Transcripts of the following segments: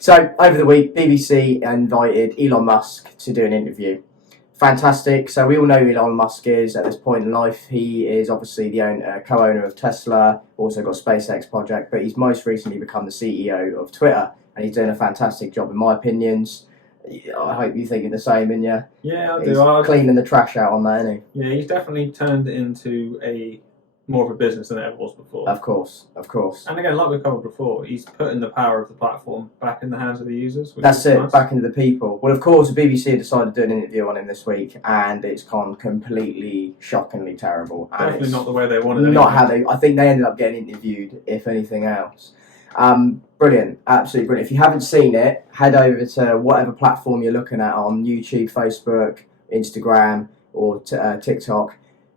So, over the week, BBC invited Elon Musk to do an interview. Fantastic. So, we all know who Elon Musk is at this point in life. He is obviously the co-owner of Tesla, also got SpaceX project, but he's most recently become the CEO of Twitter, and he's doing a fantastic job, in my opinions. I hope you're thinking the same, and Yeah, I do. He's cleaning the trash out on that, isn't he? Yeah, he's definitely turned it into more of a business than it ever was before. Of course. And again, like we've covered before, he's putting the power of the platform back in the hands of the users. That's it, nice. Back into the people. Well, of course, the BBC decided to do an interview on him this week, and it's gone completely, shockingly terrible. And definitely not the way they wanted it. Not how I think they ended up getting interviewed, if anything else. Brilliant, absolutely brilliant. If you haven't seen it, head over to whatever platform you're looking at on YouTube, Facebook, Instagram, or TikTok.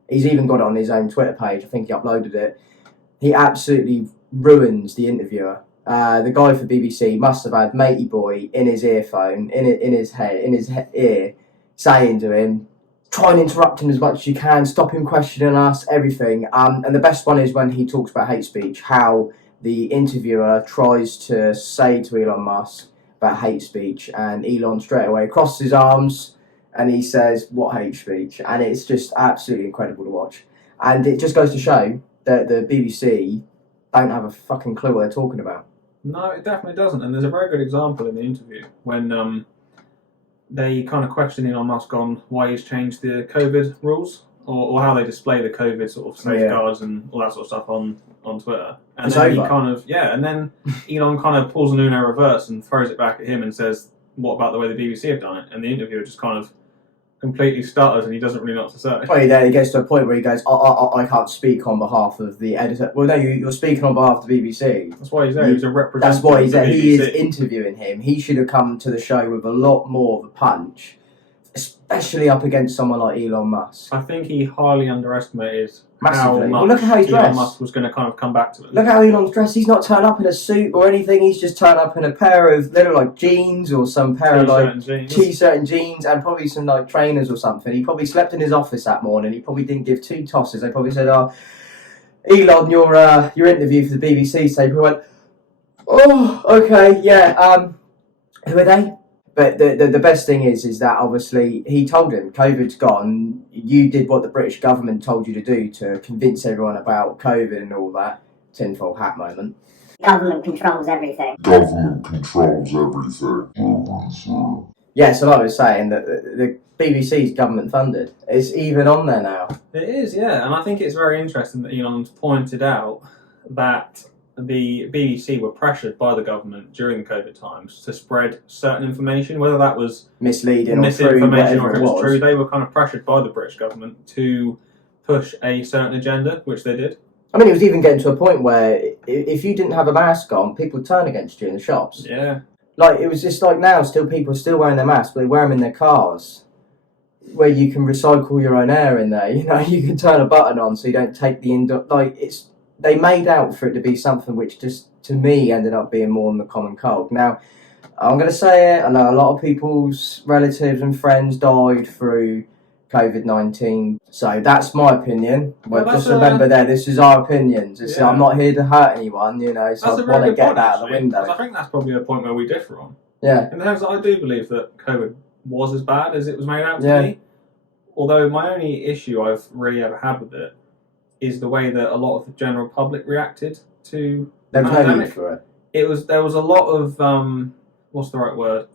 He's even got it on his own Twitter page. I think he uploaded it. He absolutely ruins the interviewer. The guy for BBC must have had Matey Boy in his earphone, in his ear, saying to him, try and interrupt him as much as you can, stop him questioning us, everything. And the best one is when he talks about hate speech, how the interviewer tries to say to Elon Musk about hate speech, and Elon straight away crosses his arms, and he says, what hate speech? And it's just absolutely incredible to watch. And it just goes to show that the BBC don't have a fucking clue what they're talking about. No, it definitely doesn't. And there's a very good example in the interview when they kind of question Elon Musk on why he's changed the COVID rules, or how they display the COVID sort of safeguards and all that sort of stuff on Twitter. And it's then over. and then Elon kind of pulls an Uno reverse and throws it back at him and says, what about the way the BBC have done it? And the interviewer just kind of completely stutters and he doesn't really know what to say. Well, then he gets to a point where he goes, I can't speak on behalf of the editor. Well, no, you're speaking on behalf of the BBC. That's why he's there. He's a representative. That's why he's there. He is interviewing him. He should have come to the show with a lot more of a punch, especially up against someone like Elon Musk. I think he highly underestimated massively. How much look at how he's dressed. Elon Musk was going to kind of come back to it. Look how Elon's dressed. He's not turned up in a suit or anything. He's just turned up in a pair of little like jeans or some pair of like t-shirt and jeans and probably some like trainers or something. He probably slept in his office that morning. He probably didn't give two tosses. They probably said, "Oh, Elon, your interview for the BBC." So he went, "Oh, okay, yeah. Who are they?" But the best thing is that obviously he told him COVID's gone. You did what the British government told you to do to convince everyone about COVID and all that. Tinfoil hat moment. Government controls everything. Yeah, so like I was saying, that the BBC's government funded. It's even on there now. It is, yeah. And I think it's very interesting that Elon's pointed out that the BBC were pressured by the government during the COVID times to spread certain information, whether that was misleading or misinformation or if it was true. They were kind of pressured by the British government to push a certain agenda, which they did. I mean, it was even getting to a point where if you didn't have a mask on, people would turn against you in the shops. Yeah. Like, it was just like now, people are still wearing their masks, but they wear them in their cars, where you can recycle your own air in there. You know, you can turn a button on so you don't take the indoor... Like, they made out for it to be something which just, to me, ended up being more than the common cold. Now, I'm going to say it, I know a lot of people's relatives and friends died through COVID-19, so that's my opinion. Well, just remember this is our opinions. I'm not here to hurt anyone, you know, so I want to get that out of the window. I think that's probably a point where we differ on. Yeah. In the sense that I do believe that COVID was as bad as it was made out to be. Although my only issue I've really ever had with it is the way that a lot of the general public reacted to the pandemic. No need for it. There was a lot of what's the right word?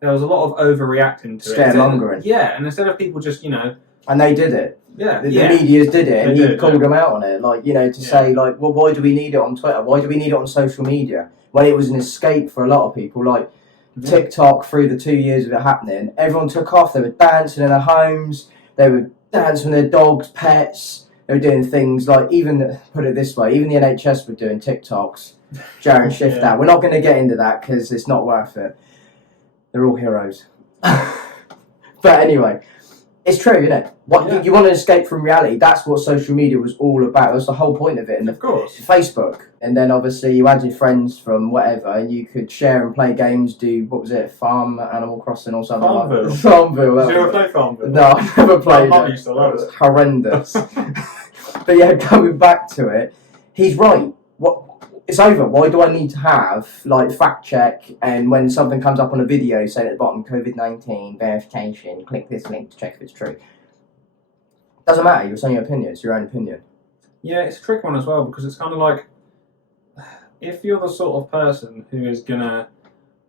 There was a lot of overreacting to it. Scaremongering. Yeah, and instead of people just, you know... And they did it. Yeah. The medias did it, and you called them out on it. Like, you know, to say, like, well, why do we need it on Twitter? Why do we need it on social media? When it was an escape for a lot of people. Like, TikTok, through the 2 years of it happening, everyone took off. They were dancing in their homes. They were dancing with their dogs, pets. They were doing things like, even, put it this way, even the NHS were doing TikToks during shift out. We're not going to get into that because it's not worth it. They're all heroes. But anyway, it's true, isn't it? You want to escape from reality. That's what social media was all about. That's the whole point of it. And of course. Facebook. And then obviously you had your friends from whatever, and you could share and play games, what was it, Farm, Animal Crossing or something Farmville. like that. Farmville. Did you ever play Farmville? No, I never played it. Used to love it. It was horrendous. But yeah, coming back to it, he's right. it's over. Why do I need to have like fact check and when something comes up on a video saying at the bottom COVID-19 verification, click this link to check if it's true. Doesn't matter. You're saying your opinion. It's your own opinion. Yeah, it's a tricky one as well because it's kind of like if you're the sort of person who is gonna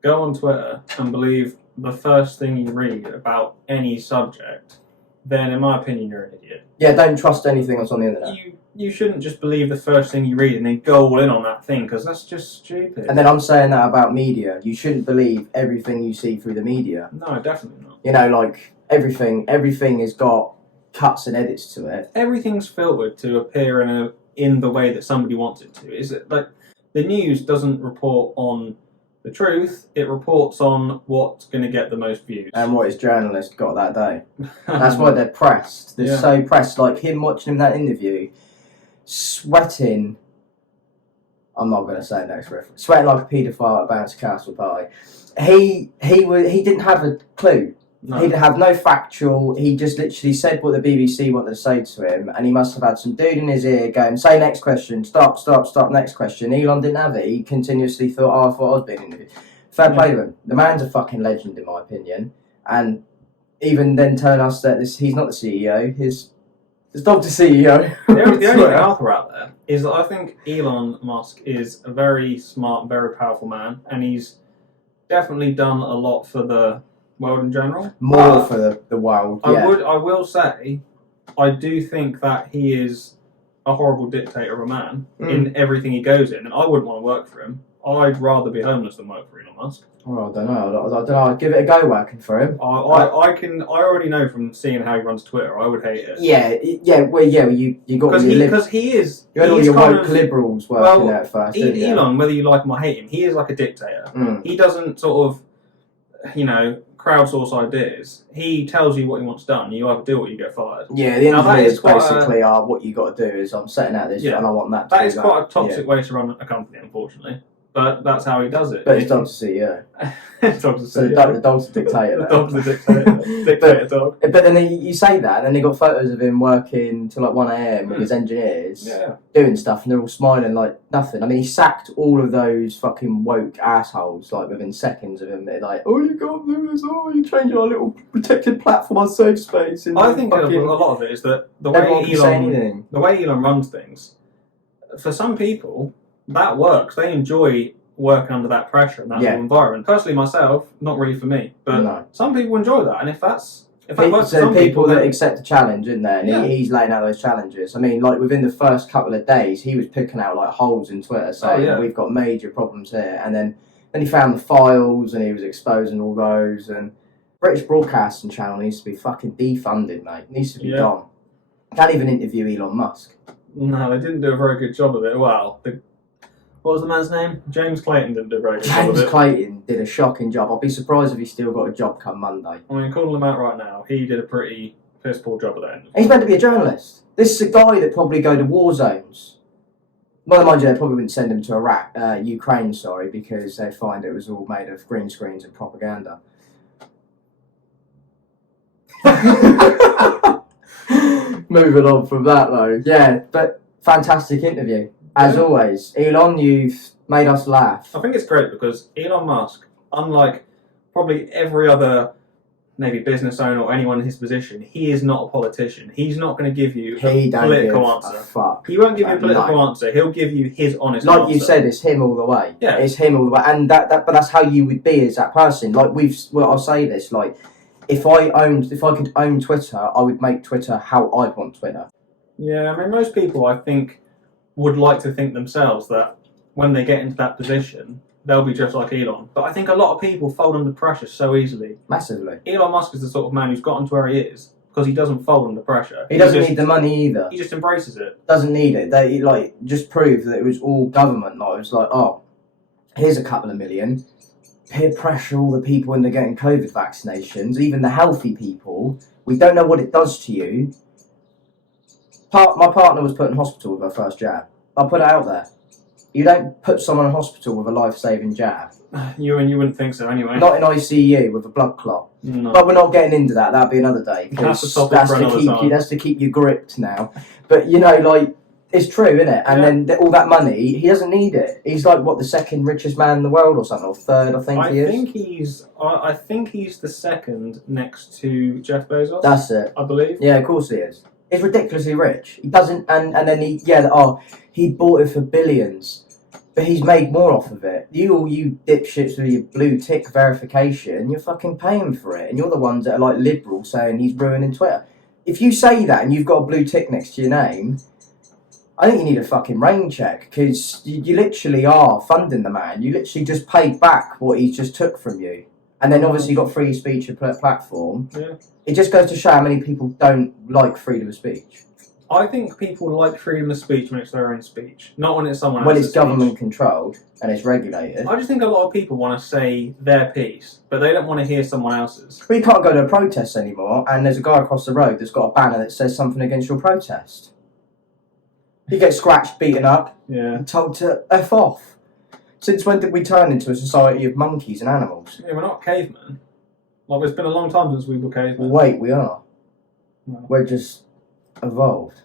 go on Twitter and believe the first thing you read about any subject, then in my opinion you're an idiot. Yeah, don't trust anything that's on the internet. You shouldn't just believe the first thing you read and then go all in on that thing because that's just stupid. And then I'm saying that about media. You shouldn't believe everything you see through the media. No, definitely not. You know, like everything has got cuts and edits to it. Everything's filtered to appear in the way that somebody wants it to. Is it like the news doesn't report on the truth, it reports on what's going to get the most views. And what his journalist got that day. That's why they're pressed. They're so pressed. Like him watching him that interview, sweating. I'm not going to say next reference. Sweating like a paedophile at Bounce Castle Party. He didn't have a clue. No. He didn't have no factual. He just literally said what the BBC wanted to say to him, and he must have had some dude in his ear going, "Say next question. Stop. Next question." Elon didn't have it. He continuously thought, "Oh, I thought I was being interviewed." Fair play to him. The man's a fucking legend, in my opinion. And even then, telling us that he's not the CEO. His dog's the CEO. The only thing I'll throw out there is that I think Elon Musk is a very smart, very powerful man, and he's definitely done a lot for the world in general. More for the world. Yeah. I will say, I do think that he is a horrible dictator of a man in everything he goes in, and I wouldn't want to work for him. I'd rather be homeless than work for Elon Musk. Well, I don't know. I'd give it a go working for him. I already know from seeing how he runs Twitter, I would hate it. Yeah. Well, you got because he is. You had all your woke liberals working there at first. Elon, whether you like him or hate him, he is like a dictator. He doesn't sort of, crowdsource ideas. He tells you what he wants done. You either do it or you get fired. Yeah, the end of it is basically what you got to do is I'm setting out this and I want that. That is quite a toxic way to run a company, unfortunately. But that's how he does it. But his dog's a CEO. So the dog's a dictator. The dog's a dictator. Dictator dog. But then you say that, and then you got photos of him working till like 1 a.m. with his engineers, doing stuff, and they're all smiling like nothing. I mean, he sacked all of those fucking woke assholes like within seconds of him. They're like, "Oh, you can't do this. Oh, you're changing our little protected platform, our safe space." And I think a lot of it is that the way Elon runs things, for some people, that works. They enjoy working under that pressure and that sort of environment. Personally, myself, not really for me. But some people enjoy that. And if that works for some people that accept the challenge, isn't there? And he's laying out those challenges. I mean, like within the first couple of days, he was picking out like holes in Twitter saying we've got major problems here. And then he found the files and he was exposing all those. And British Broadcasting Channel needs to be fucking defunded, mate. It needs to be gone. Can't even interview Elon Musk. No, they didn't do a very good job of it. Well, what was the man's name? James Clayton didn't do a very good job of it. James Clayton did a shocking job. I'll be surprised if he's still got a job come Monday. I mean, calling him out right now, he did a pretty piss poor job of that. He's meant to be a journalist. This is a guy that probably go to war zones. Well, mind you, they probably wouldn't send him to Ukraine, because they find it was all made of green screens and propaganda. Moving on from that, though. Yeah, but fantastic interview. As always, Elon, you've made us laugh. I think it's great because Elon Musk, unlike probably every other maybe business owner or anyone in his position, he is not a politician. He's not going to give you a political answer. He won't give you a political answer. He'll give you his honest answer. Like you said, it's him all the way. Yeah. It's him all the way. And but that's how you would be as that person. Like I'll say this, like if I could own Twitter, I would make Twitter how I'd want Twitter. Yeah, I mean most people I think would like to think themselves that when they get into that position, they'll be just like Elon. But I think a lot of people fold under pressure so easily. Massively. Elon Musk is the sort of man who's gotten to where he is because he doesn't fold under pressure. He doesn't need the money either. He just embraces it. Doesn't need it. They just proved that it was all government. Like, it was like, oh, here's a couple of million. Peer pressure all the people when they're getting COVID vaccinations, even the healthy people. We don't know what it does to you. My partner was put in hospital with her first jab. I'll put it out there. You don't put someone in hospital with a life-saving jab. You wouldn't think so anyway. Not in ICU with a blood clot. No. But we're not getting into that. That'd be another day. That's to keep you gripped now. But It's true, isn't it? And then all that money, he doesn't need it. He's like what, the second richest man in the world or something, or third, I think he is. I think he's the second next to Jeff Bezos. That's it. I believe. Yeah, of course he is. He's ridiculously rich. He doesn't, and then he bought it for billions, but he's made more off of it. You dipshits with your blue tick verification, you're fucking paying for it, and you're the ones that are like liberal saying he's ruining Twitter. If you say that and you've got a blue tick next to your name, I think you need a fucking rain check, because you literally are funding the man. You literally just paid back what he just took from you. And then obviously you got free speech and platform. Yeah. It just goes to show how many people don't like freedom of speech. I think people like freedom of speech when it's their own speech, not when it's someone else's When it's government speech. controlled and it's regulated. I just think a lot of people want to say their piece, but they don't want to hear someone else's. We can't go to a protest anymore, and there's a guy across the road that's got a banner that says something against your protest. He gets scratched, beaten up, and told to F off. Since when did we turn into a society of monkeys and animals? Yeah, we're not cavemen. Like, it's been a long time since we were cavemen. Wait, we are. No. We're just evolved.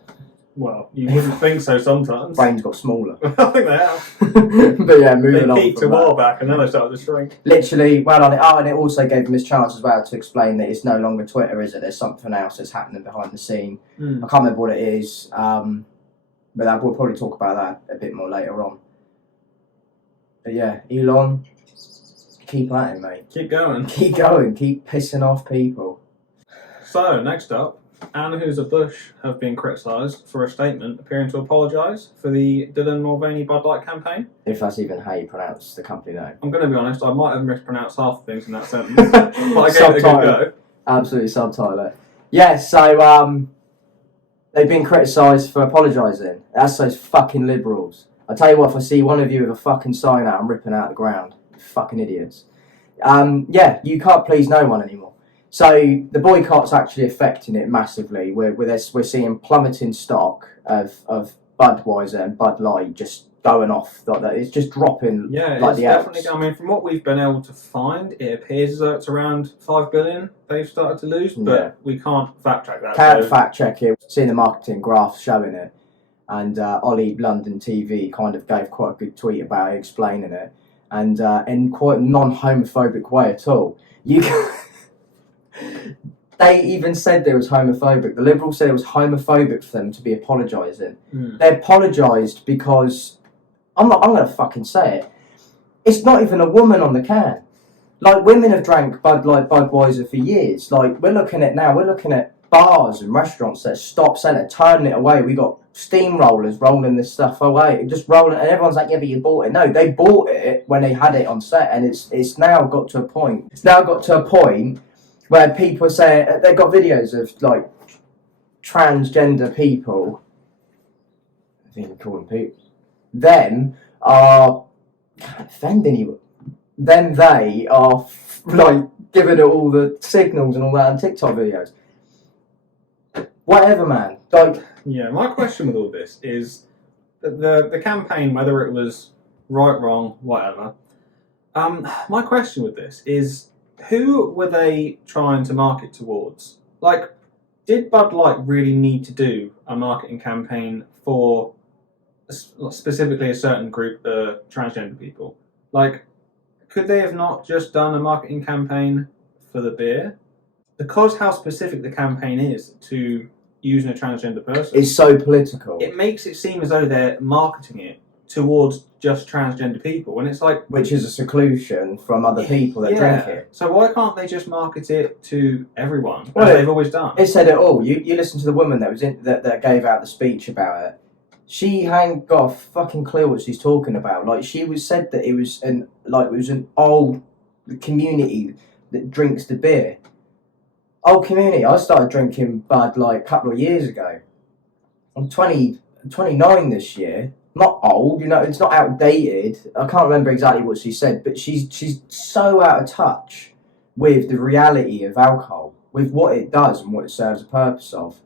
Well, you wouldn't think so sometimes. Brains got smaller. I think they have. But yeah, moving on. They peaked a while back and then they started to shrink. Literally, well on it. Oh, and it also gave him his chance as well to explain that it's no longer Twitter, is it? There's something else that's happening behind the scene. I can't remember what it is. But we'll probably talk about that a bit more later on. But yeah, Elon, keep at it, mate. Keep going. Keep going. Keep pissing off people. So, next up, Anheuser-Busch have been criticised for a statement appearing to apologise for the Dylan Mulvaney Bud Light campaign. If that's even how you pronounce the company name. I'm going to be honest, I might have mispronounced half the things in that sentence, but I gave it a good go. Absolutely, subtitle it. Yeah, so they've been criticised for apologising. That's those fucking liberals. I tell you what, if I see one of you with a fucking sign out, I'm ripping out the ground. Fucking idiots. Yeah, you can't please no one anymore. So the boycott's actually affecting it massively. We're seeing plummeting stock of Budweiser and Bud Light just going off like that. It's just dropping. Yeah, like it's the definitely. Alps. I mean, from what we've been able to find, it appears as though it's around 5 billion they've started to lose, but we can't fact check that. Can't fact check it. Seeing the marketing graphs showing it, and Ollie London TV kind of gave quite a good tweet about it, explaining it, and in quite a non-homophobic way at all. They even said it was homophobic. The Liberals said it was homophobic for them to be apologising. They apologised because I'm going to fucking say it. It's not even a woman on the can. Like, women have drank Bud Light, Budweiser for years. Like, we're looking at bars and restaurants that stop centre, turning it away. We got steamrollers rolling this stuff away, just rolling, and everyone's like, yeah, but you bought it. No, they bought it when they had it on set, and it's now got to a point. It's now got to a point where people are saying, they've got videos of, like, transgender people, I think we call them people, them are, can't offend anyone, then they are, like, giving it all the signals and all that on TikTok videos. Whatever, man. Like, yeah, my question with all this is the campaign, whether it was right, wrong, whatever. My question with this is, who were they trying to market towards? Like, did Bud Light really need to do a marketing campaign for specifically a certain group of transgender people? Like, could they have not just done a marketing campaign for the beer? Because how specific the campaign is to using a transgender person, it's so political. It makes it seem as though they're marketing it towards just transgender people, and it's like, which is a seclusion from other people that drink it. So why can't they just market it to everyone, well, as they've always done? It said it all. You listen to the woman that was that gave out the speech about it. She ain't got a fucking clue what she's talking about. Like, she said that it was an old community that drinks the beer. Old community. I started drinking Bud like a couple of years ago. I'm 29 this year. Not old, it's not outdated. I can't remember exactly what she said, but she's so out of touch with the reality of alcohol, with what it does and what it serves a purpose of.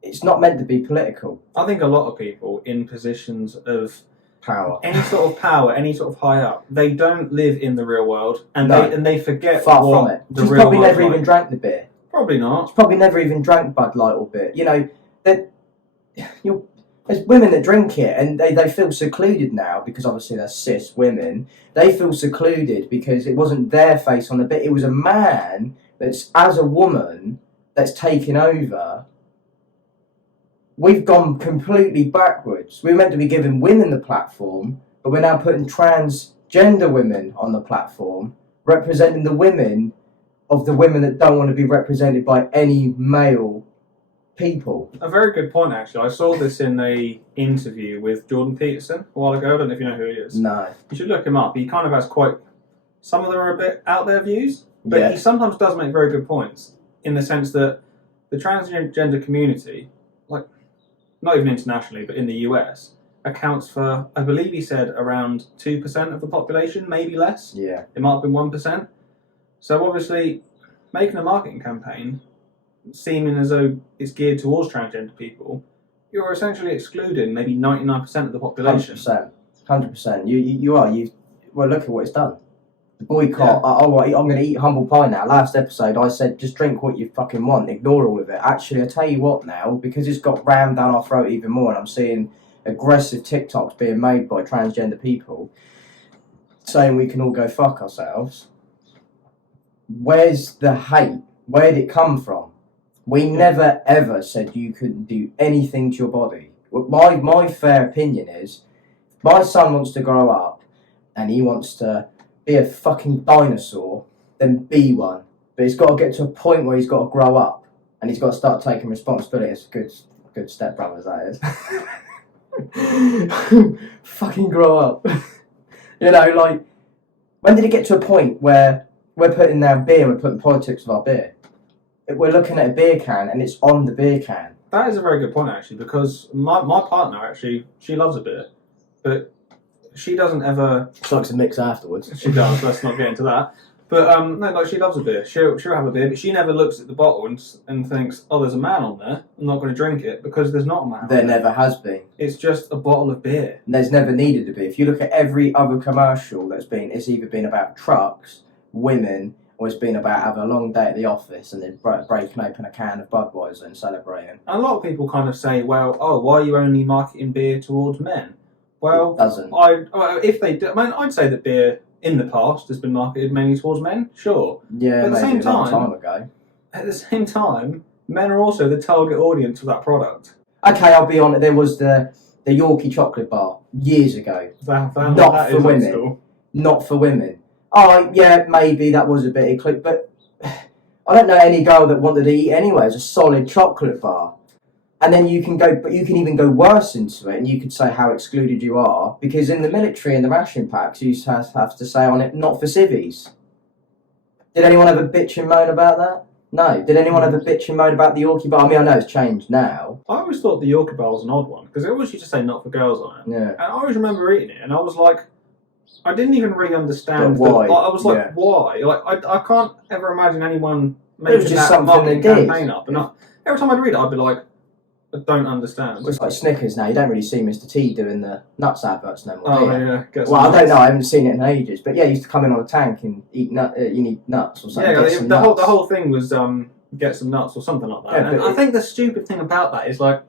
It's not meant to be political. I think a lot of people in positions of power, any sort of power, any sort of high up, they don't live in the real world, and they forget far what from it. The She's real probably world's never like. even drank the beer. Probably not. She's probably never even drank Bud Light or beer. There's women that drink it and they feel secluded now because obviously they're cis women. They feel secluded because it wasn't their face on the bit. It was a man that's, as a woman, that's taken over. We've gone completely backwards. We were meant to be giving women the platform, but we're now putting transgender women on the platform, representing the women of the women that don't want to be represented by any male people. A very good point, actually. I saw this in a interview with Jordan Peterson a while ago. I don't know if you know who he is. No. You should look him up. He kind of has quite... Some of them are a bit out there views, but Yeah. he sometimes does make very good points in the sense that the transgender community, like, not even internationally, but in the US, accounts for, I believe he said, around 2% of the population, maybe less. Yeah. It might have been 1%. So obviously, making a marketing campaign seeming as though it's geared towards transgender people, you're essentially excluding maybe 99% of the population. 100%. You are. Well, look at what it's done. The boycott. Yeah. I'm going to eat humble pie now. Last episode, I said just drink what you fucking want. Ignore all of it. Actually, I tell you what now, because it's got rammed down our throat even more, and I'm seeing aggressive TikToks being made by transgender people saying we can all go fuck ourselves. Where's the hate? Where did it come from? We never ever said you couldn't do anything to your body. My fair opinion is, if my son wants to grow up and he wants to be a fucking dinosaur, then be one. But he's got to get to a point where he's got to grow up and he's got to start taking responsibility. It's good stepbrothers, that is. Fucking grow up. You know, like, when did it get to a point where we're putting down beer, we're putting politics with our beer? We're looking at a beer can and it's on the beer can. That is a very good point, actually, because my partner, actually, she loves a beer, but she doesn't ever... She likes a mix afterwards. She does, let's not get into that. But, no, like, she loves a beer. She'll have a beer, but she never looks at the bottle and thinks, oh, there's a man on there, I'm not going to drink it, because there's not a man on there. There never has been. It's just a bottle of beer. There's never needed to be. If you look at every other commercial that's been, it's either been about trucks, women, or it's been about having a long day at the office and then breaking open a can of Budweiser and celebrating. And a lot of people kind of say, well, oh, why are you only marketing beer towards men? Well, it doesn't. If they do, I mean, I'd say that beer in the past has been marketed mainly towards men, sure. Yeah, but at the same a long time time ago. At the same time, men are also the target audience for that product. Okay, I'll be honest, there was the Yorkie chocolate bar years ago. Not for women. Not for women. Oh, yeah, maybe that was a bit eclectic, but I don't know any girl that wanted to eat anyway. It's a solid chocolate bar. And then you can even go worse into it, and you could say how excluded you are, because in the military and the ration packs, you used to have to say on it, not for civvies. Did anyone ever bitch and moan about that? No. Did anyone ever bitch and moan about the Yorkie bar? I mean, I know it's changed now. I always thought the Yorkie bar was an odd one, because it always used to say not for girls on it. Yeah. And I always remember eating it, and I was like, I didn't even really understand why. I was like, Yeah. Why? Like, I can't ever imagine anyone making just that something marketing they did. campaign up. And every time I'd read it, I'd be like, I don't understand. It's like Snickers now. You don't really see Mr. T doing the nuts adverts no more. Oh, do you? yeah. Get some Well, I don't nuts. know. I haven't seen it in ages. But yeah, you used to come in on a tank and eat you need nuts or something. Yeah, Get some the nuts. whole thing was get some nuts or something like that. Yeah, and but I think the stupid thing about that is like,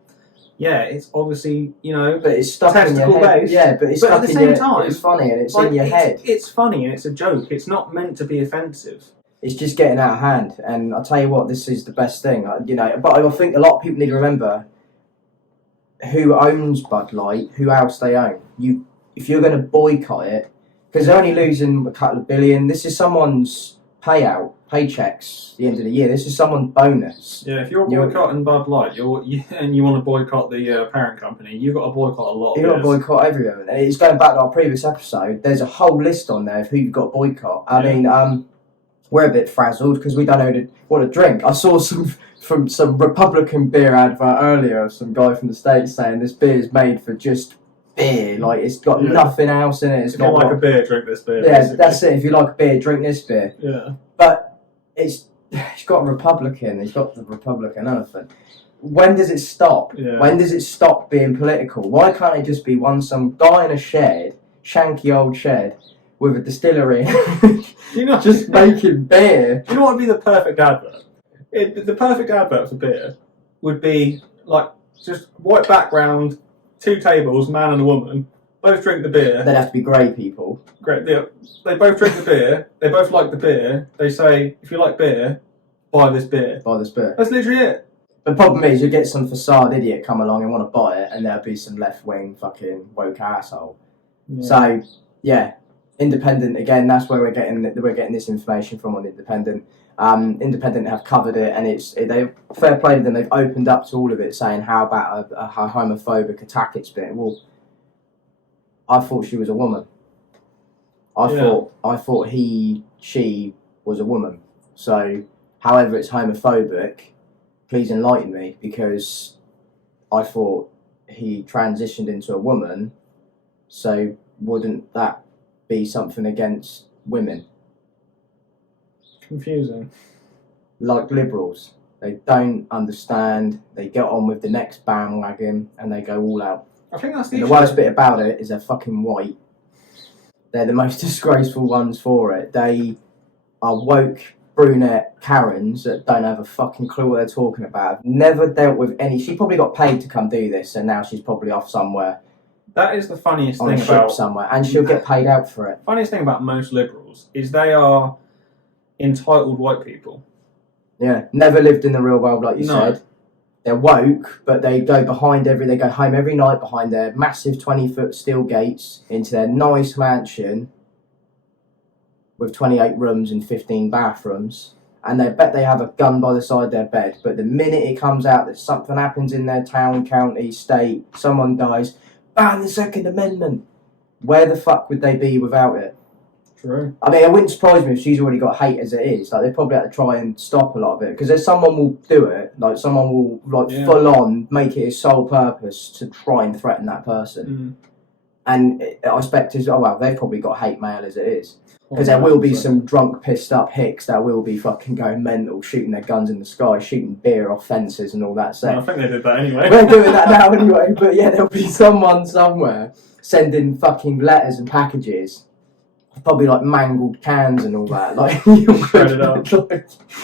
yeah, it's obviously, you know, But it's stuck in your testicle head. based. Yeah, but it's But stuck at the in same your time, It's funny and it's like, in your head. It's funny and it's a joke. It's not meant to be offensive. It's just getting out of hand. And I'll tell you what, this is the best thing. But I think a lot of people need to remember who owns Bud Light, who else they own. If you're going to boycott it, because they're only losing a couple of billion. This is someone's paychecks at the end of the year. This is someone's bonus. Yeah, if you're boycotting Bud Light, and you want to boycott the parent company, you've got to boycott a lot. You've got to boycott everyone. And it's going back to our previous episode. There's a whole list on there of who you've got to boycott. I mean, we're a bit frazzled because we don't know what to drink. I saw from some Republican beer advert earlier of some guy from the States saying this beer is made for just beer. Like, it's got nothing else in it. It's if you like a beer, drink this beer. Yeah, basically. that's it. If you like a beer, drink this beer. Yeah. But it's got Republican. It's got the Republican elephant. When does it stop? Yeah. When does it stop being political? Why can't it just be some guy in a shed, shanky old shed, with a distillery, just making beer? Do you know what would be the perfect advert? The perfect advert for beer would be like just white background, two tables, man and a woman, both drink the beer. They'd have to be grey people. Great. They both drink the beer. They both like the beer. They say, if you like beer, buy this beer. Buy this beer. That's literally it. The problem is, you get some facade idiot come along and want to buy it, and there'll be some left-wing fucking woke asshole. Yeah. So, yeah, Independent again. That's where we're getting this information from on Independent. Independent have covered it, and they fair play to them. They've opened up to all of it, saying how about a homophobic attack it's been. Well, I thought she was a woman. I thought she was a woman. So, however, it's homophobic. Please enlighten me, because I thought he transitioned into a woman. So, wouldn't that be something against women? Confusing. Like liberals, they don't understand. They get on with the next bandwagon and they go all out. I think that's the And issue. the worst bit about it is they're fucking white. They're the most disgraceful ones for it. They are woke brunette Karens that don't have a fucking clue what they're talking about. Never dealt with any. She probably got paid to come do this, and now she's probably off somewhere That is the funniest on a thing ship about somewhere, and she'll get paid out for it. funniest thing about most liberals is they are entitled white people. Yeah, never lived in the real world, like you No. said. They're woke, but they go they go home every night behind their massive 20-foot steel gates into their nice mansion with 28 rooms and 15 bathrooms, and they bet they have a gun by the side of their bed. But the minute it comes out that something happens in their town, county, state, someone dies, ban the Second Amendment. Where the fuck would they be without it? True. I mean, it wouldn't surprise me if she's already got hate as it is. Like, they probably had to try and stop a lot of it, because there's someone will do it. Like, someone will full on make it his sole purpose to try and threaten that person. And I expect they've probably got hate mail as it is. Because there will be some drunk, pissed up hicks that will be fucking going mental, shooting their guns in the sky, shooting beer off fences and all that stuff. I think they did that anyway. We're doing that now anyway, but yeah, there'll be someone somewhere sending fucking letters and packages, probably like mangled cans and all that. Like, Shredded up.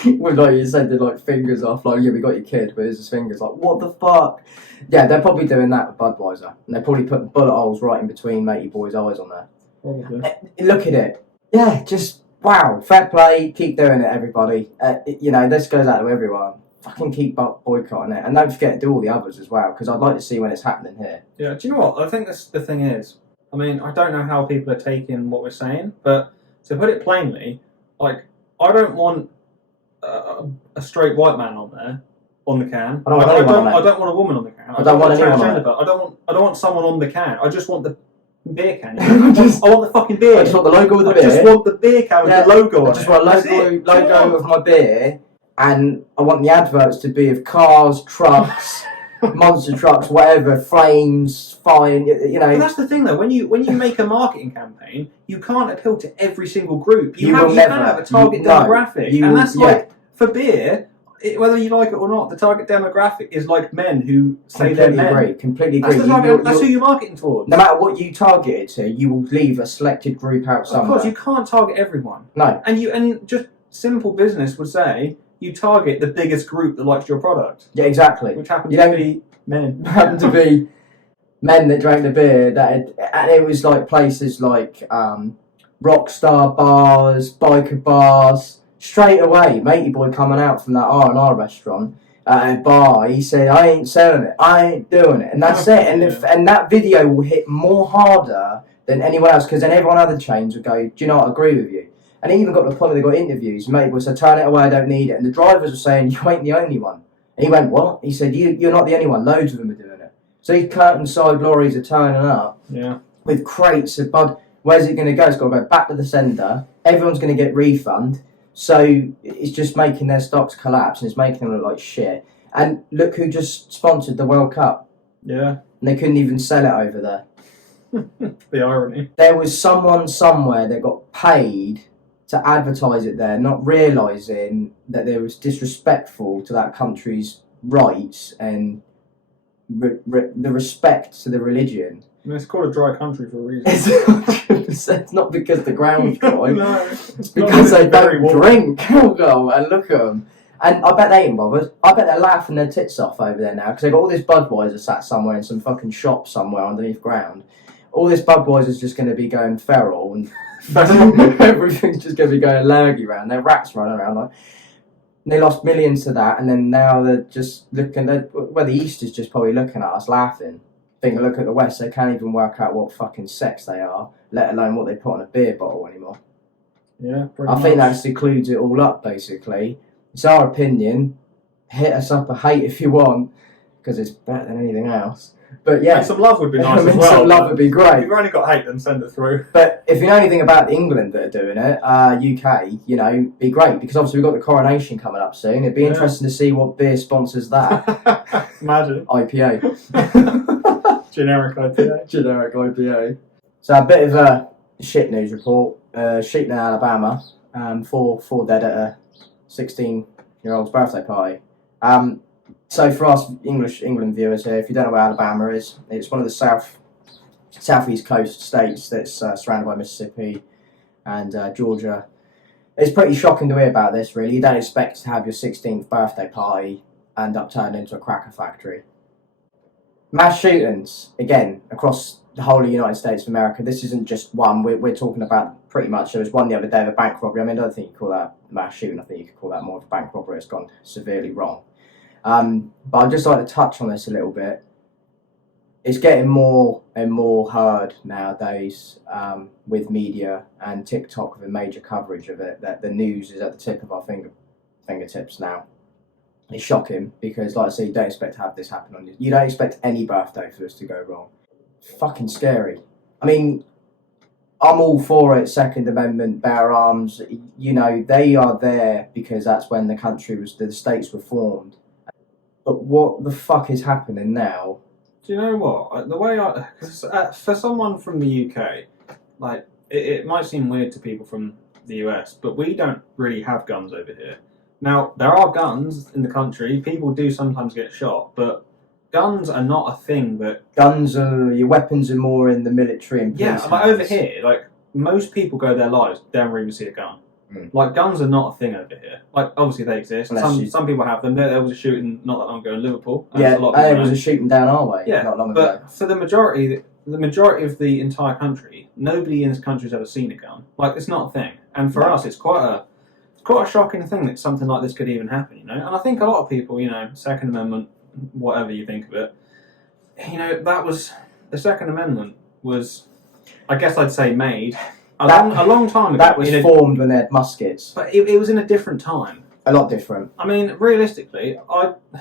with like you sending like fingers off, like, yeah, we got your kid, but here's his fingers. Like, what the fuck? Yeah, they're probably doing that with Budweiser, and they're probably putting bullet holes right in between matey boy's eyes on there. Probably. Look at it. Yeah, just wow, fair play. Keep doing it, everybody. This goes out to everyone. Fucking keep boycotting it, and don't forget to do all the others as well, because I'd like to see when it's happening here. Yeah, do you know what? I think the thing is, I mean, I don't know how people are taking what we're saying, but to put it plainly, like, I don't want a straight white man on there on the can. I don't want a woman on the can. I don't want anyone on it. I don't want someone on the can. I just want the beer can. I want the fucking beer. I just want the logo of the I beer. just want the beer can with the logo on it. I just want a logo of my beer, and I want the adverts to be of cars, trucks, monster trucks, whatever, flames, fire. But that's the thing, though. When you make a marketing campaign, you can't appeal to every single group. You will never have a target demographic, and that's like for beer. Whether you like it or not, the target demographic is like men who say they're men. Completely agree. That's who you're marketing towards. No matter what you target it to, you will leave a selected group out somewhere. Of course, you can't target everyone. No. And just simple business would say you target the biggest group that likes your product. Yeah, exactly. Which happens to be men. Happened to be men that drank the beer. And it was like places like Rockstar bars, biker bars. Straight away, matey boy coming out from that R&R restaurant bar, he said, I ain't selling it, I ain't doing it, and that's it. And that video will hit more harder than anyone else, because then everyone other chains would go, do you know what, I agree with you. And he even got to the point where they got interviews, matey boy said, turn it away, I don't need it. And the drivers were saying, you ain't the only one. And he went, what? He said, you're not the only one, loads of them are doing it. So these curtain side lorries are turning up with crates of Bud. Where's it going to go? It's got to go back to the sender, everyone's going to get refund. So it's just making their stocks collapse, and it's making them look like shit. And look who just sponsored the World Cup. Yeah. And they couldn't even sell it over there. The irony. There was someone somewhere that got paid to advertise it there, not realising that there was disrespectful to that country's rights and the respect to the religion. I mean, it's called a dry country for a reason. It's not because the ground's dry. No, it's because they don't drink alcohol. And look at them. And I bet they ain't bothered. I bet they're laughing their tits off over there now because they've got all this Budweiser sat somewhere in some fucking shop somewhere underneath ground. All this Budweiser's just going to be going feral and everything's just going to be going lurgy around. Their rats running around like. They lost millions to that, and then now they're just looking. Well, the East is just probably looking at us laughing. Look at the West. They can't even work out what fucking sex they are, let alone what they put on a beer bottle anymore. Yeah, I think that just includes it all up. Basically, it's our opinion. Hit us up a hate if you want, because it's better than anything else. But yeah, and some love would be nice as well. Some love would be great. If you've only got hate, then send it through. But if you know anything about England that are doing it, UK, you know, be great because obviously we've got the coronation coming up soon. It'd be interesting to see what beer sponsors that. Imagine IPA. Generic IPA. Generic IPA. So a bit of a shit news report. Shooting in Alabama. Four dead at a 16-year-old's birthday party. So for us England viewers here, if you don't know where Alabama is, it's one of the southeast coast states that's surrounded by Mississippi and Georgia. It's pretty shocking to hear about this, really. You don't expect to have your 16th birthday party end up turned into a cracker factory. Mass shootings, again, across the whole of the United States of America. This isn't just one. We're talking about pretty much, there was one the other day of a bank robbery. I mean, I don't think you call that mass shooting. I think you could call that more of a bank robbery. It's gone severely wrong. But I'd just like to touch on this a little bit. It's getting more and more heard nowadays with media and TikTok with a major coverage of it, that the news is at the tip of our fingertips now. It's shocking because, like I say, you don't expect to have this happen on you. You don't expect any birthday for this to go wrong. Fucking scary. I mean, I'm all for it, Second Amendment, bear arms. You know, they are there because that's when the states were formed. But what the fuck is happening now? Do you know what? The way for someone from the UK, like it might seem weird to people from the US, but we don't really have guns over here. Now there are guns in the country. People do sometimes get shot, but guns are not a thing that. Your weapons are more in the military and police. Yeah, like over here, like most people go their lives don't even see a gun. Like, guns are not a thing over here. Like, obviously they exist. Some people have them. There was a shooting not that long ago in Liverpool. Yeah, and there was a shooting down our way not long ago. But for the majority of the entire country, nobody in this country has ever seen a gun. Like, it's not a thing. And for us, it's quite a shocking thing that something like this could even happen, you know? And I think a lot of people, you know, Second Amendment, whatever you think of it, you know, the Second Amendment was, I guess I'd say, made a long time ago. That was formed when they had muskets. But it was in a different time. A lot different. I mean, realistically,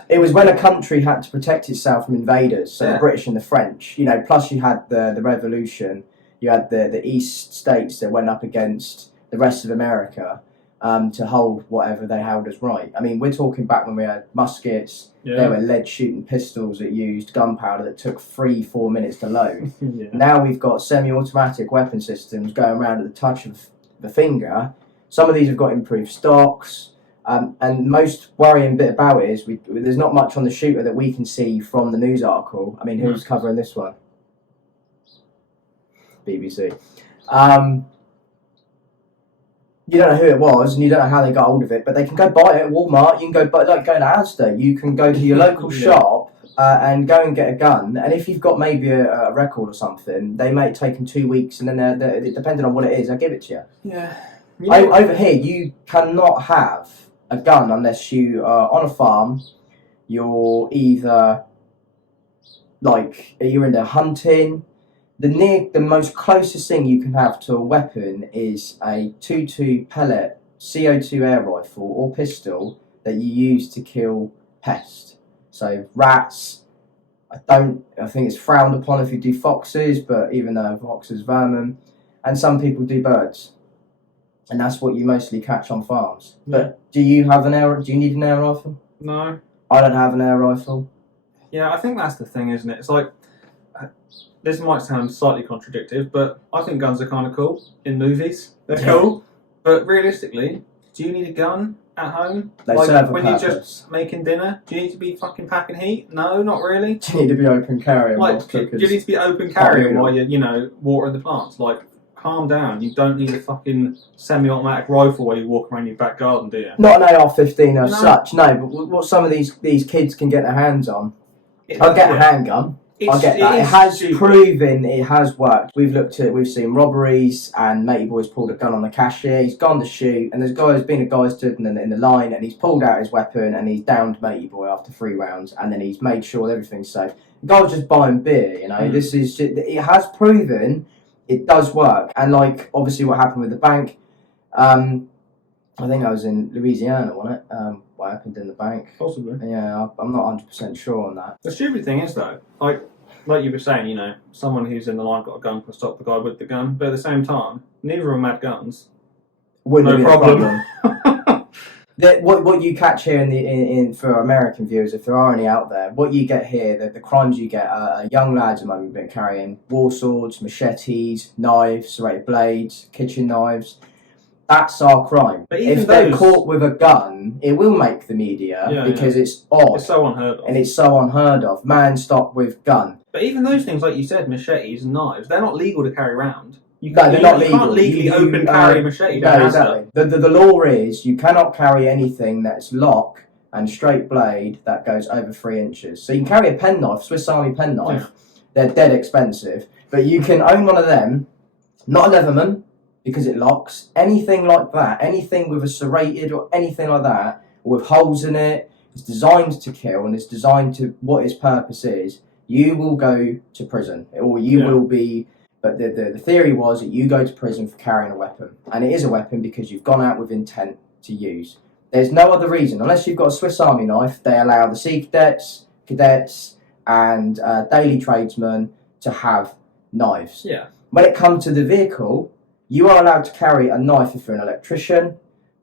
it was when a country had to protect itself from invaders, so the British and the French. You know, plus you had the Revolution. You had the East States that went up against the rest of America to hold whatever they held as right. I mean, we're talking back when we had muskets. Yeah. There were lead-shooting pistols that used gunpowder that took 3-4 minutes to load. Yeah. Now we've got semi-automatic weapon systems going around at the touch of the finger. Some of these have got improved stocks. And most worrying bit about it is there's not much on the shooter that we can see from the news article. I mean, who's covering this one? BBC. You don't know who it was, and you don't know how they got hold of it, but they can go buy it at Walmart. You can go go to Asda. You can go to your local shop and go and get a gun. And if you've got maybe a record or something, they may take them 2 weeks, and then depending on what it is, they'll give it to you. Yeah. Over here, you cannot have a gun unless you are on a farm. You're either you're into hunting. The most closest thing you can have to a weapon is a 2.2 pellet CO2 air rifle or pistol that you use to kill pests. So rats. I think it's frowned upon if you do foxes, but even though foxes vermin, and some people do birds. And that's what you mostly catch on farms. Yeah. But do you need an air rifle? No. I don't have an air rifle. Yeah, I think that's the thing, isn't it? It's like, this might sound slightly contradictory, but I think guns are kind of cool in movies. They're cool. But realistically, do you need a gun at home? They serve a when purpose. You're just making dinner? Do you need to be fucking packing heat? No, not really. Do you need to be open carrying? Do you need to be open carrying while you're, watering the plants? Like, calm down. You don't need a fucking semi-automatic rifle while you walk around your back garden, do you? Not an AR-15 as No. such, no. But what some of these kids can get their hands on. I'll get a handgun. I get that. It has proven it has worked. We've seen robberies, and matey boy's pulled a gun on the cashier. He's gone to shoot, and there's been a guy stood in the line, and he's pulled out his weapon, and he's downed matey boy after 3 rounds, and then he's made sure everything's safe. The guy was just buying beer, you know. This is it has proven it does work, and like obviously what happened with the bank. I think I was in Louisiana, wasn't it? What happened in the bank? Possibly. Yeah, I'm not 100% sure on that. The stupid thing is though, like you were saying, you know, someone who's in the line got a gun can stop the guy with the gun, but at the same time, neither of them had guns. Wouldn't No be a problem. What you catch here in for American viewers, if there are any out there, what you get here, the crimes you get are young lads at the moment been carrying war swords, machetes, knives, serrated blades, kitchen knives. That's our crime. But even if they're those- caught with a gun, it will make the media because it's odd. It's so unheard of. And it's so unheard of. Man stopped with gun. But even those things, like you said, machetes and knives, they're not legal to carry around. They're not legal. You can't legally open carry a machete. No, exactly. The law is you cannot carry anything that's lock and straight blade that goes over 3 inches. So you can carry a penknife, Swiss Army penknife. Yeah. They're dead expensive. But you can own one of them, not a Leatherman, because it locks. Anything like that, anything with a serrated or anything like that, with holes in it, it's designed to kill and it's designed to what its purpose is. You will go to prison, or you will be. But the theory was that you go to prison for carrying a weapon, and it is a weapon because you've gone out with intent to use. There's no other reason, unless you've got a Swiss Army knife. They allow the sea cadets, and daily tradesmen to have knives. Yeah. When it comes to the vehicle, you are allowed to carry a knife if you're an electrician,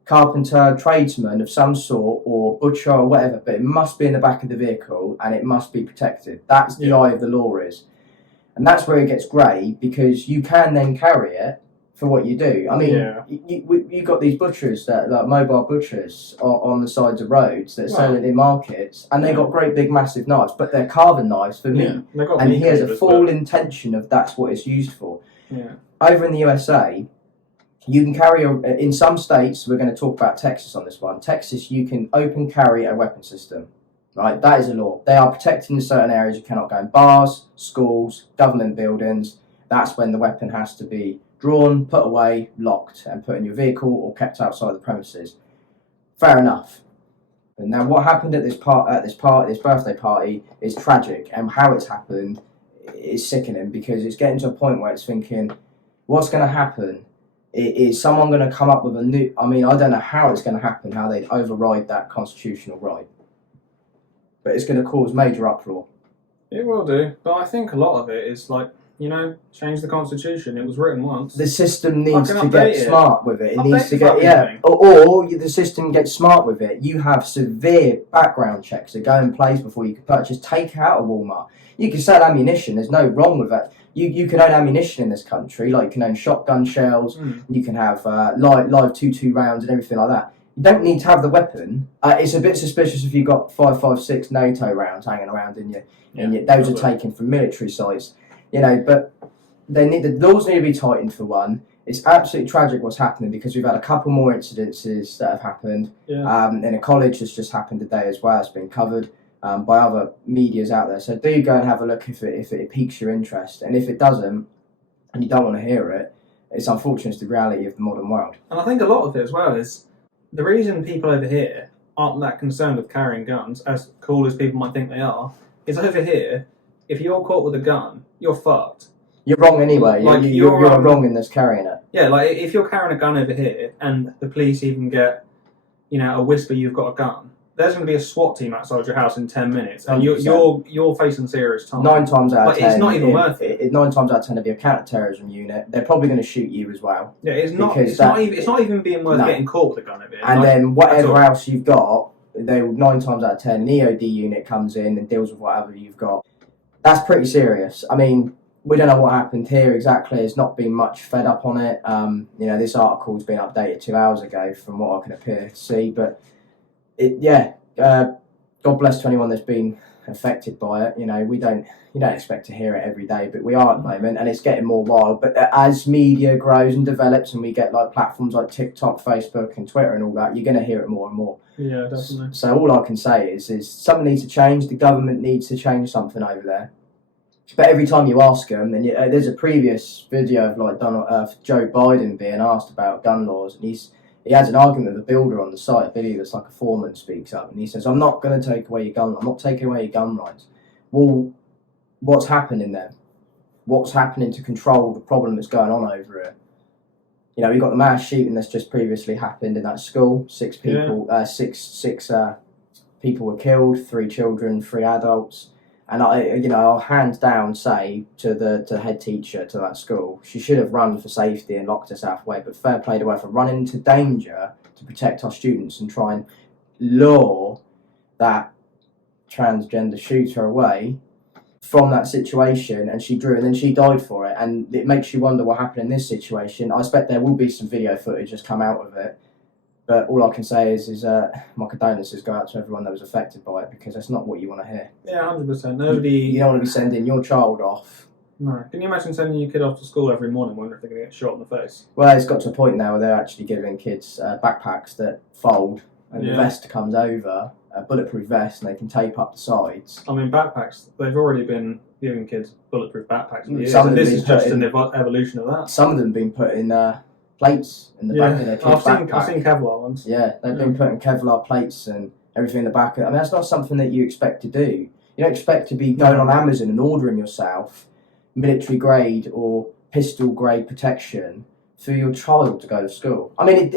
carpenter, tradesman of some sort, or butcher or whatever, but it must be in the back of the vehicle and it must be protected. That's the eye of the law is. And that's where it gets grey, because you can then carry it for what you do. I mean, you got these butchers, like mobile butchers on the sides of roads that sell it in markets, and they got great big massive knives, but they're carving knives for meat. And he has a full intention of that's what it's used for. Yeah. Over in the USA, you can carry, in some states, we're going to talk about Texas on this one. Texas, you can open carry a weapon system, right? That is a law. They are protecting in certain areas. You cannot go in bars, schools, government buildings. That's when the weapon has to be drawn, put away, locked, and put in your vehicle or kept outside the premises. Fair enough. And now what happened at this birthday party is tragic, and how it's happened is sickening, because it's getting to a point where it's thinking, what's going to happen? Is someone going to come up with a new... I mean, I don't know how it's going to happen, how they'd override that constitutional right. But it's going to cause major uproar. It will do. But I think a lot of it is like, you know, change the constitution. It was written once. The system needs to Fucking get update it. smart with it. It Update needs to the get... fucking Yeah. thing. Or the system gets smart with it. You have severe background checks that go in place before you can purchase. Take out a Walmart. You can sell ammunition. There's no wrong with that. You can own ammunition in this country. Like, you can own shotgun shells. You can have live 2.2 rounds and everything like that. You don't need to have the weapon. It's a bit suspicious if you've got 5.56 NATO rounds hanging around in you. Those are taken from military sites. You know, but the laws need to be tightened for one. It's absolutely tragic what's happening, because we've had a couple more incidences that have happened. In a college that's just happened today as well. It's been covered by other medias out there. So do go and have a look if it piques your interest. And if it doesn't, and you don't want to hear it, it's unfortunate. It's the reality of the modern world. And I think a lot of it as well is the reason people over here aren't that concerned with carrying guns, as cool as people might think they are, is over here, if you're caught with a gun, you're fucked. You're wrong anyway. Like, you're wrong in this carrying it. Yeah, like if you're carrying a gun over here and the police even get, you know, a whisper you've got a gun, there's going to be a SWAT team outside your house in 10 minutes, and you're facing serious time. 9 times out of 10, it's not even worth it. 9 times out of 10, if you're a counter-terrorism unit, they're probably going to shoot you as well. Yeah, it's not even being worth getting caught with a gun over here. And then whatever else you've got, 9 times out of 10, an EOD unit comes in and deals with whatever you've got. That's pretty serious. I mean, we don't know what happened here exactly. There's not been much fed up on it. This article's been updated 2 hours ago from what I can appear to see. But God bless to anyone that's been affected by it. You know, you don't expect to hear it every day, but we are at the moment, and it's getting more wild. But as media grows and develops, and we get like platforms like TikTok, Facebook, and Twitter, and all that, you're going to hear it more and more. Yeah, definitely. So all I can say is something needs to change. The government needs to change something over there. But every time you ask them, and there's a previous video of like Joe Biden being asked about gun laws, and he has an argument with a builder on the site. I believe it's like a foreman speaks up, and he says, "I'm not going to take away your gun. I'm not taking away your gun rights." Well, what's happening then? What's happening to control the problem that's going on over here? You know, we've got the mass shooting that's just previously happened in that school. Six people were killed, 3 children, 3 adults. And I'll hands down say to the head teacher to that school, she should have run for safety and locked herself away. But fair play to her for running into danger to protect our students and try and lure that transgender shooter away from that situation. And then she died for it. And it makes you wonder what happened in this situation. I expect there will be some video footage that's come out of it. But all I can say is my condolences go out to everyone that was affected by it, because that's not what you want to hear. Yeah, 100%. Nobody. You don't want to be sending your child off. No. Can you imagine sending your kid off to school every morning wondering if they're going to get shot in the face? Well, it's got to a point now where they're actually giving kids backpacks that fold, and the vest comes over, a bulletproof vest, and they can tape up the sides. I mean, backpacks, they've already been giving kids bulletproof backpacks for years. This is just an evolution of that. Some of them have been put in plates in the back of their kids' backpack. I've seen Kevlar ones. Yeah, they've been putting Kevlar plates and everything in the back. I mean, that's not something that you expect to do. You don't expect to be going on Amazon and ordering yourself military grade or pistol grade protection for your child to go to school. I mean,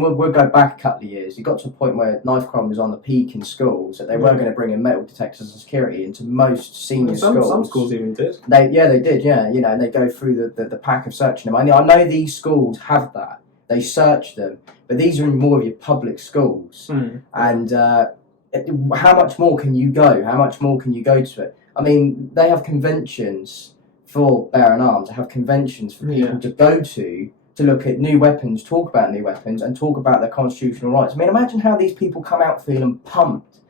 we'll go back a couple of years. It got to a point where knife crime was on the peak in schools, that they were going to bring in metal detectors and security into most senior schools. Some schools even did. They did, yeah. You know, and they go through the pack of searching them. I know these schools have that. They search them, but these are more of your public schools. And how much more can you go? How much more can you go to it? I mean, they have conventions for bearing arms. They have conventions for people to go to look at new weapons, talk about new weapons, and talk about their constitutional rights. I mean, imagine how these people come out feeling pumped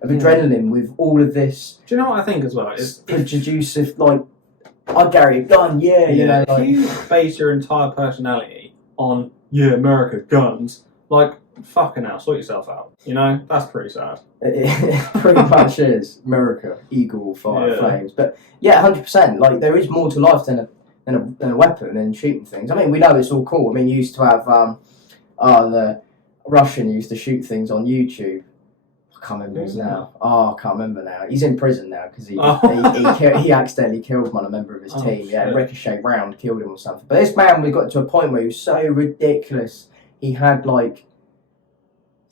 of adrenaline with all of this. Do you know what I think as well? It's producive, like, I carry a gun, you know. Like, if you base your entire personality on, America, guns, like, fucking hell, sort yourself out. You know, that's pretty sad. It pretty much is. America, eagle, fire, flames. But yeah, 100%. Like, there is more to life than a weapon and shooting things. I mean, we know it's all cool. I mean, you used to have the Russian used to shoot things on YouTube. I can't remember his now. I can't remember now. He's in prison now because he accidentally killed a member of his team. Yeah, shit. Ricochet round killed him or something. But this man, we got to a point where he was so ridiculous. He had like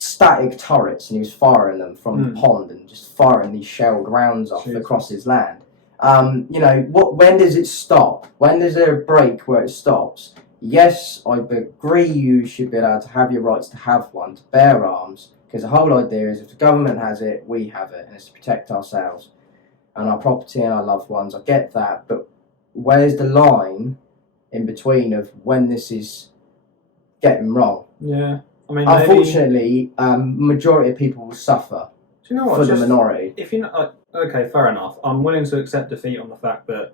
static turrets, and he was firing them from the pond and just firing these shelled rounds off across his land. When does it stop? When is there a break where it stops? Yes, I agree you should be allowed to have your rights to have one, to bear arms, because the whole idea is if the government has it, we have it, and it's to protect ourselves and our property and our loved ones. I get that, but where's the line in between of when this is getting wrong? Yeah. I mean, unfortunately, majority of people will suffer. Do you know what? For the minority. If you're not, okay, fair enough. I'm willing to accept defeat on the fact that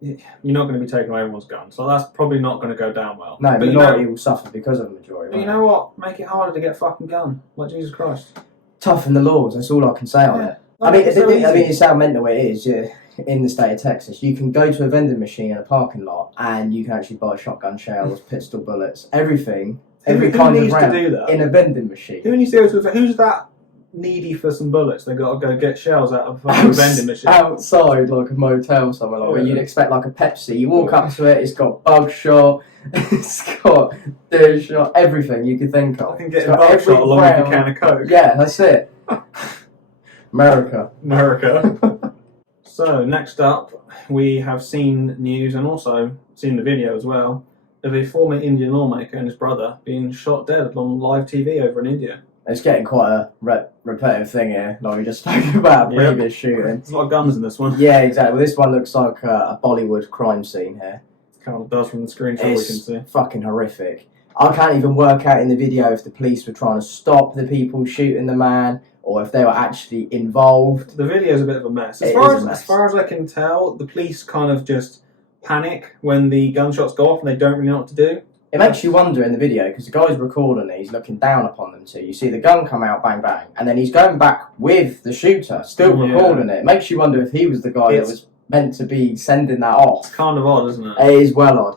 you're not going to be taking away everyone's guns, so that's probably not going to go down well. No, the minority will suffer because of the majority. But you know what? Make it harder to get a fucking gun. Like, Jesus Christ. Toughen the laws. That's all I can say on it. I mean, it's how mental it is. In the state of Texas, you can go to a vending machine in a parking lot, and you can actually buy shotgun shells, pistol bullets, everything. Every kind of round to do that? In a vending machine. Who needs to go to who's that needy for some bullets? They got to go get shells out of a vending machine. Outside, like a motel somewhere, like where you'd expect like a Pepsi. You walk up to it, it's got bug shot, it's got deer shot, everything you could think of. I can get a bug shot along with a can of Coke. Yeah, that's it. America. So, next up, we have seen news and also seen the video as well of a former Indian lawmaker and his brother being shot dead on live TV over in India. It's getting quite a repetitive thing here, like we just spoke about a previous shooting. There's a lot of guns in this one. Yeah, exactly. Well, this one looks like a Bollywood crime scene here. It kind of does from the screenshot we can see. It's fucking horrific. I can't even work out in the video if the police were trying to stop the people shooting the man, or if they were actually involved. The video's a bit of a mess. It is a mess. As far as I can tell, the police kind of just panic when the gunshots go off and they don't really know what to do. It makes you wonder in the video, because the guy's recording it, he's looking down upon them too. You see the gun come out, bang, bang, and then he's going back with the shooter, still recording it. It makes you wonder if he was the guy that was meant to be sending that off. It's kind of odd, isn't it? It is well odd.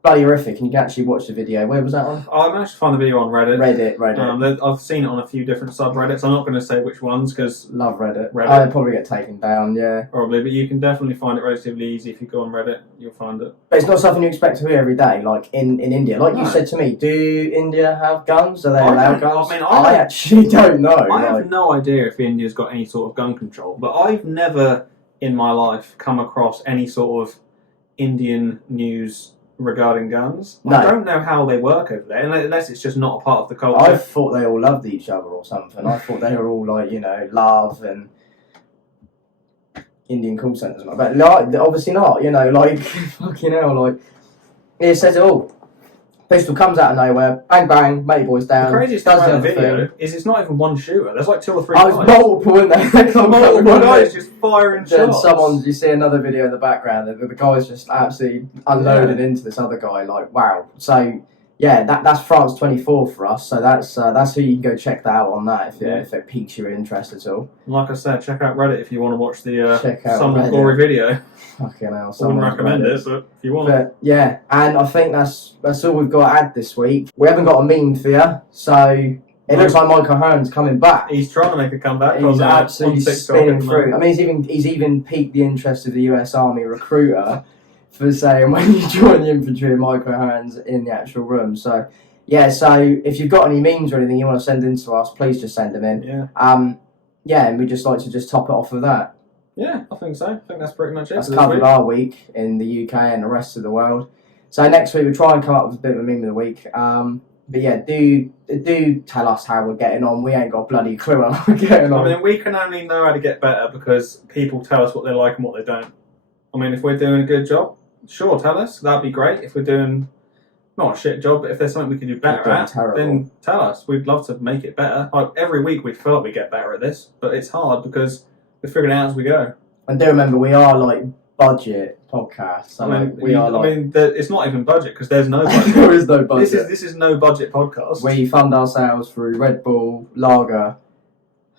Bloody horrific, and you can actually watch the video. Where was that on? I managed to find the video on Reddit. Reddit. I've seen it on a few different subreddits. I'm not going to say which ones because Love Reddit. I'd probably get taken down, yeah. Probably, but you can definitely find it relatively easy if you go on Reddit. You'll find it. But it's not something you expect to hear every day, like in India. Like you said to me, do India have guns? Are they allowed guns? I actually don't know. I have no idea if India's got any sort of gun control, but I've never in my life come across any sort of Indian news regarding guns. No. I don't know how they work over there, unless it's just not a part of the culture. I thought they all loved each other or something. I thought they were all like, love and Indian call centres. But like, obviously not, like, fucking hell, like, it says it all. Pistol comes out of nowhere, bang bang, mate boys down. The craziest thing about the video is it's not even one shooter. There's like 2 or 3 guys. It's multiple, isn't there? There's multiple guys just firing shots. You see another video in the background, the guy's just absolutely unloaded into this other guy, like, wow. So, yeah, that's France 24 for us, so that's who you can go check that out on that if it piques your interest at all. Like I said, check out Reddit if you want to watch the somewhat gory video. Fucking hell, I wouldn't recommend it, but if you want. But yeah, and I think that's all we've got to add this week. We haven't got a meme for you, so it looks like Michael Hearn's coming back. He's trying to make a comeback. He's absolutely spinning through. I mean, he's even piqued the interest of the US Army recruiter for saying when you join the infantry, Michael Hearn's in the actual room. So yeah, so if you've got any memes or anything you want to send in to us, please just send them in. Yeah. And we'd just like to just top it off with that. Yeah, I think so. I think that's pretty much it. That's covered our week in the UK and the rest of the world. So next week we'll try and come up with a bit of a meme of the week. But yeah, do tell us how we're getting on. We ain't got a bloody clue how we're getting on. I mean, we can only know how to get better because people tell us what they like and what they don't. I mean, if we're doing a good job, sure, tell us. That'd be great. If we're doing not a shit job, but if there's something we can do better at, then tell us. We'd love to make it better. Like every week we feel like we get better at this, but it's hard because we're figuring it out as we go. And do remember, we are like budget podcasts. So it's not even budget because there's no budget. There is no budget. This is no budget podcast. We fund ourselves through Red Bull, lager,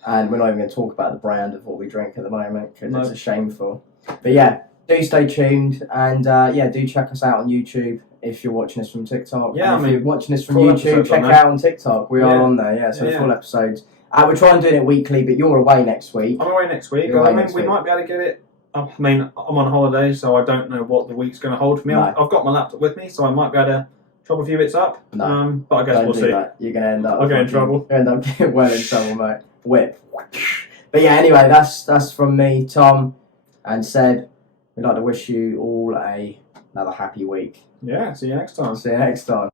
and we're not even going to talk about the brand of what we drink at the moment because it's a shameful. But yeah, do stay tuned and do check us out on YouTube if you're watching us from TikTok. Yeah, if you're watching us from YouTube, check it out on TikTok. We are on there. Yeah, so full episodes. We're trying doing it weekly, but you're away next week. I'm away next week. We might be able to get it. I mean, I'm on holiday, so I don't know what the week's going to hold for me. No. I've got my laptop with me, so I might be able to chop a few bits up. No, but I guess we'll see. That. You're going to end up. I'll get in trouble. You'll end up getting well in trouble, mate. Whip. But yeah, anyway, that's from me, Tom, and Seb. We'd like to wish you all another happy week. Yeah, see you next time. See you next time.